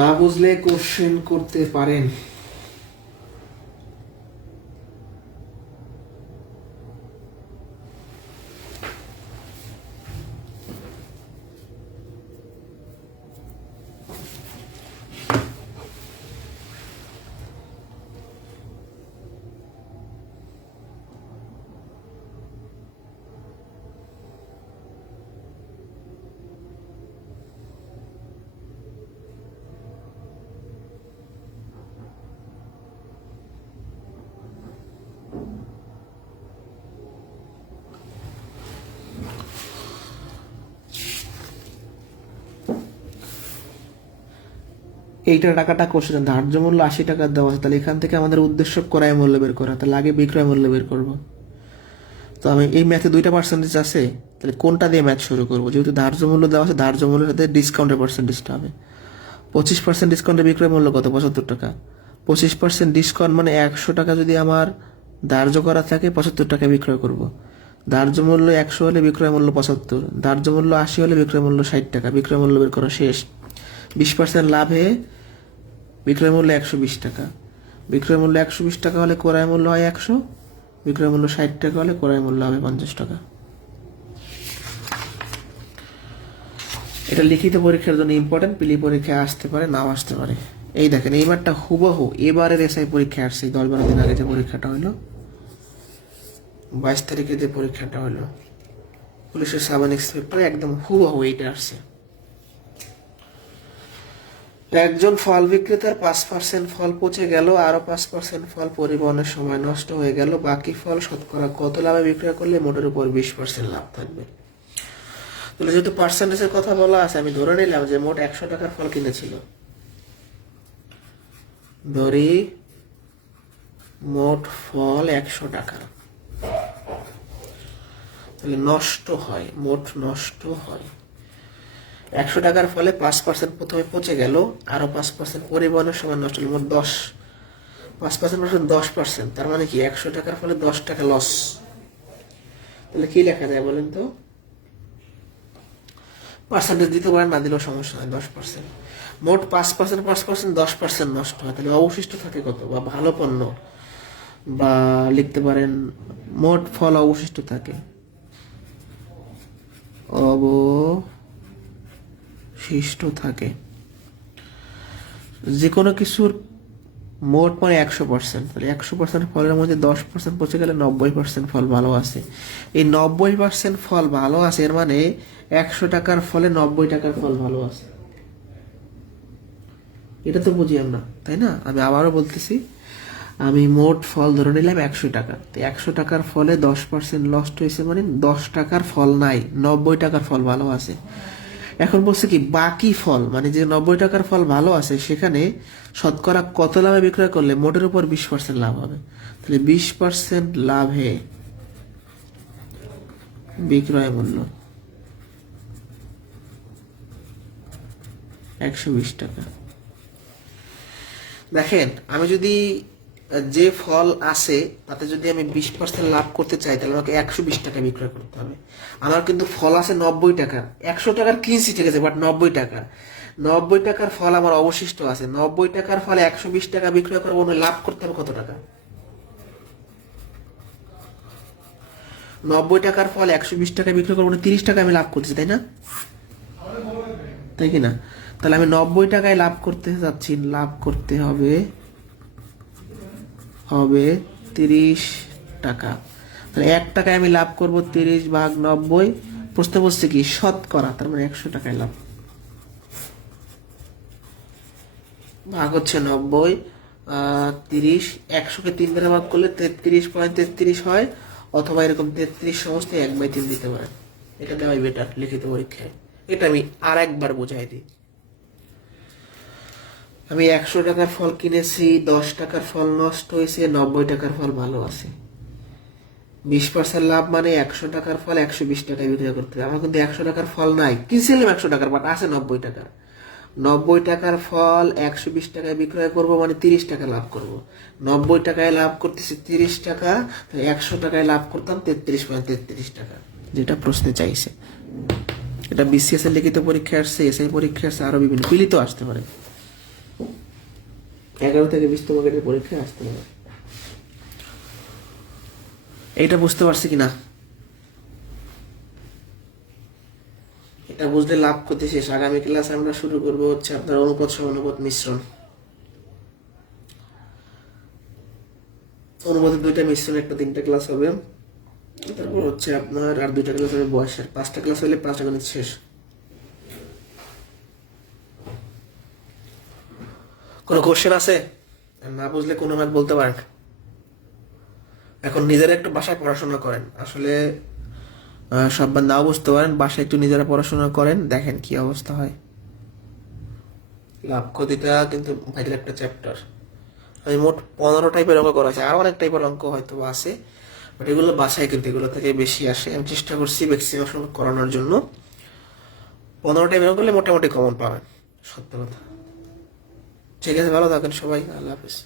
না বুঝলে কোশ্চেন করতে পারেন। এইটা টাকাটা কোশ্চেন, ধার্য মূল্য 80 টাকা দেওয়া আছে, তাহলে এখান থেকে আমাদের উদ্দেশ্য ক্রয় মূল্য বের করা, তাহলে আগে বিক্রয় মূল্য বের করব। তো আমি এই ম্যাথে 2টা পার্সেন্টেজ আছে, তাহলে কোনটা দিয়ে ম্যাথ শুরু করবো? যেহেতু ধার্য মূল্য দেওয়া আছে, ধার্য মূল্যের সাথে ডিসকাউন্টের পার্সেন্টেজটা হবে। 25% ডিসকাউন্টের বিক্রয় মূল্য কত, 75 টাকা। 25% ডিসকাউন্ট মানে 100 টাকা যদি আমার ধার্য করা থাকে, 75 টাকায় বিক্রয় করব। ধার্য মূল্য 100 হলে বিক্রয় মূল্য 75, ধার্য মূল্য 80 হলে বিক্রয় মূল্য 60 টাকা। বিক্রয় মূল্য বের করা শেষ। 20% লাভে বিক্রয় মূল্য 120 টাকা। বিক্রয় মূল্য 120 টাকা হলে ক্রয় মূল্য হয় 100, বিক্রয় মূল্য 60 টাকা হলে ক্রয় মূল্য হবে 50 টাকা। এটা লিখিত পরীক্ষার জন্য ইম্পর্টেন্ট, পিলি পরীক্ষায় আসতে পারে, নাও আসতে পারে। এই দেখেন, এই মাঠটা হুবহু এবারের এসআই পরীক্ষায় আসছে। 10-12 দিন আগে যে পরীক্ষাটা হলো, 22 তারিখে যে পরীক্ষাটা হলো পুলিশের সাব ইন্সপেক্টর, একদম হুবহু এইটা আসছে। একজন ফল বিক্রেতার 5% ফল পচে গেল, আরো 5% ফল পরিবহনের সময় নষ্ট হয়ে গেল, বাকি ফল শতকরা কত লাভে বিক্রয় করলে মোটের উপর 20% লাভ থাকবে? তাহলে যেহেতু পার্সেন্টেজের কথা বলা আছে, আমি ধরে নিলাম যে মোট 100 টাকার ফল কিনেছিল। ধরি মোট ফল 100 টাকা, তাহলে নষ্ট হয়, মোট নষ্ট হয় 100 টাকার ফলে 5% প্রথমে পচে গেল, আরো 5% পরিবহনের সময় নষ্ট হলো, মোট 10। 5% 10%, তার মানে কি 100 টাকার ফলে 10 টাকা লস। তাহলে কি লেখা যায় বলেন তো? পার্সেন্টেজ দিতে পারেন, না দিলেও সমস্যা হয়। 10%, মোট 5%, 5% 10% নষ্ট হয়, তাহলে অবশিষ্ট থাকে কত? বা ভালো পণ্য, বা লিখতে পারেন মোট ফল অবশিষ্ট থাকে, অবশিষ্ট থাকে। যে কোনো কিছুর মোট মানে 100%, তাহলে 100% ফলের মধ্যে 10% পচে গেলে 90% ফল ভালো আছে। এই 90% ফল ভালো আছে, এর মানে 100 টাকার ফলে 90 টাকার ফল ভালো আছে। এটা তো বুঝি আমরা, তাই না? আমি আবারও বলতেছি, আমি মোট ফল ধরে নিলাম 100 টাকা, তো 100 টাকার ফলে 10% লস্ট হয়েছে, মানে 10 টাকার ফল নাই, 90 টাকার ফল ভালো আছে। এখন বলছে কি বাকি ফল, মানে যে 90 টাকার ফল ভালো আছে সেখানে শতকরা কত লাভে বিক্রয় করলে মোটের উপর 20% লাভ হবে। তাহলে 20% লাভে বিক্রয় মূল্য 120 টাকা। দেখেন, আমি যদি যে ফল আছে তাতে যদি আমি 20% লাভ করতে চাই, তাহলে আমাকে 120 টাকা বিক্রয় করতে হবে। আমার কিন্তু ফল আছে 90 টাকার, 100 টাকার কিনছি ঠিক আছে, বাট 90 টাকা, 90 টাকার ফল আমার অবশিষ্ট আছে। 90 টাকার ফলে 120 টাকা বিক্রয় করবো, লাভ করতে হবে কত টাকা? 90 টাকার ফল 120 টাকা বিক্রয় করবো, 30 টাকা আমি লাভ করছি, তাই না? তাই কিনা? তাহলে আমি 90 টাকায় লাভ করতে যাচ্ছি, লাভ করতে হবে হবে 30 টাকা। তাহলে 1 টাকায় আমি লাভ করব 30/90। প্রশ্ন বলছে কি শতকরা, তার মানে 100 টাকায় লাভ। ভাগ হচ্ছে 90, 30, 100কে 3 দ্বারা ভাগ করলে 33.33 হয়, অথবা এরকম 33 সমস্ত 1/3 দিতে পারেন। এটা দেওয়াই বেটার লিখিত পরীক্ষায়। এটা আমি আর একবার বুঝাই দিই। আমি 100 টাকার ফল কিনেছি, 10 টাকার ফল নষ্ট হয়েছে, 90 টাকার ফল ভালো আছে। 20% লাভ মানে 100 টাকার ফল 120 টাকায় বিক্রয় করতে হবে। আমার কিন্তু 100 টাকার ফল নাই, কিনছিলাম 100 টাকার, বাট আছে 90 টাকা। 90 টাকার ফল 120 টাকায় বিক্রয় করব, মানে 30 টাকা লাভ করব। 90 টাকায় লাভ করতেছি 30 টাকা, 100 টাকায় লাভ করতাম 33.33 টাকা, যেটা প্রশ্নে চাইছে। এটা বিসিএস এর লিখিত পরীক্ষা আসছে, এসআই পরীক্ষা আসছে, আরো বিভিন্ন পিলিত আসতে পারে। 11 থেকে 20তম গ্রেডের পরীক্ষায় আসতে পারে। এইটা বুঝতে পারছি কিনা? এটা বুঝলে লাভ করতে শেষ। আগামী ক্লাস আমরা শুরু করবো হচ্ছে আপনার অনুপাত সমানুপাত মিশ্রণ। অনুপাতের 2টা মিশ্রণ, একটা 3টা ক্লাস হবে। তারপর হচ্ছে আপনার আর 2টা ক্লাস হবে বয়সের। 5টা ক্লাস হলে 5টা গণিত শেষ। কোনো কোশ্চেন আছে? না বুঝলে কোনো ম্যাথ বলতে পারেন। এখন নিজেরা একটু বাসায় পড়াশোনা করেন। আসলে সববার নাও বুঝতে পারেন, বাসায় একটু নিজেরা পড়াশোনা করেন, দেখেন কি অবস্থা হয়। লাভ ক্ষতিটা কিন্তু ভাইটাল একটা চ্যাপ্টার। আমি মোট 15 টাইপের অঙ্ক করা আছে, আরো অনেক টাইপের অঙ্ক হয়তো আছে, বাট এগুলো বাসায় কিন্তু এগুলো থেকে বেশি আসে। আমি চেষ্টা করছি ম্যাক্সিমাম করানোর জন্য। 15 টাইপের অঙ্ক করলে মোটামুটি কমন পাবেন, সত্য কথা। ঠিক আছে, ভালো থাকেন সবাই, আল্লাহ হাফিজ।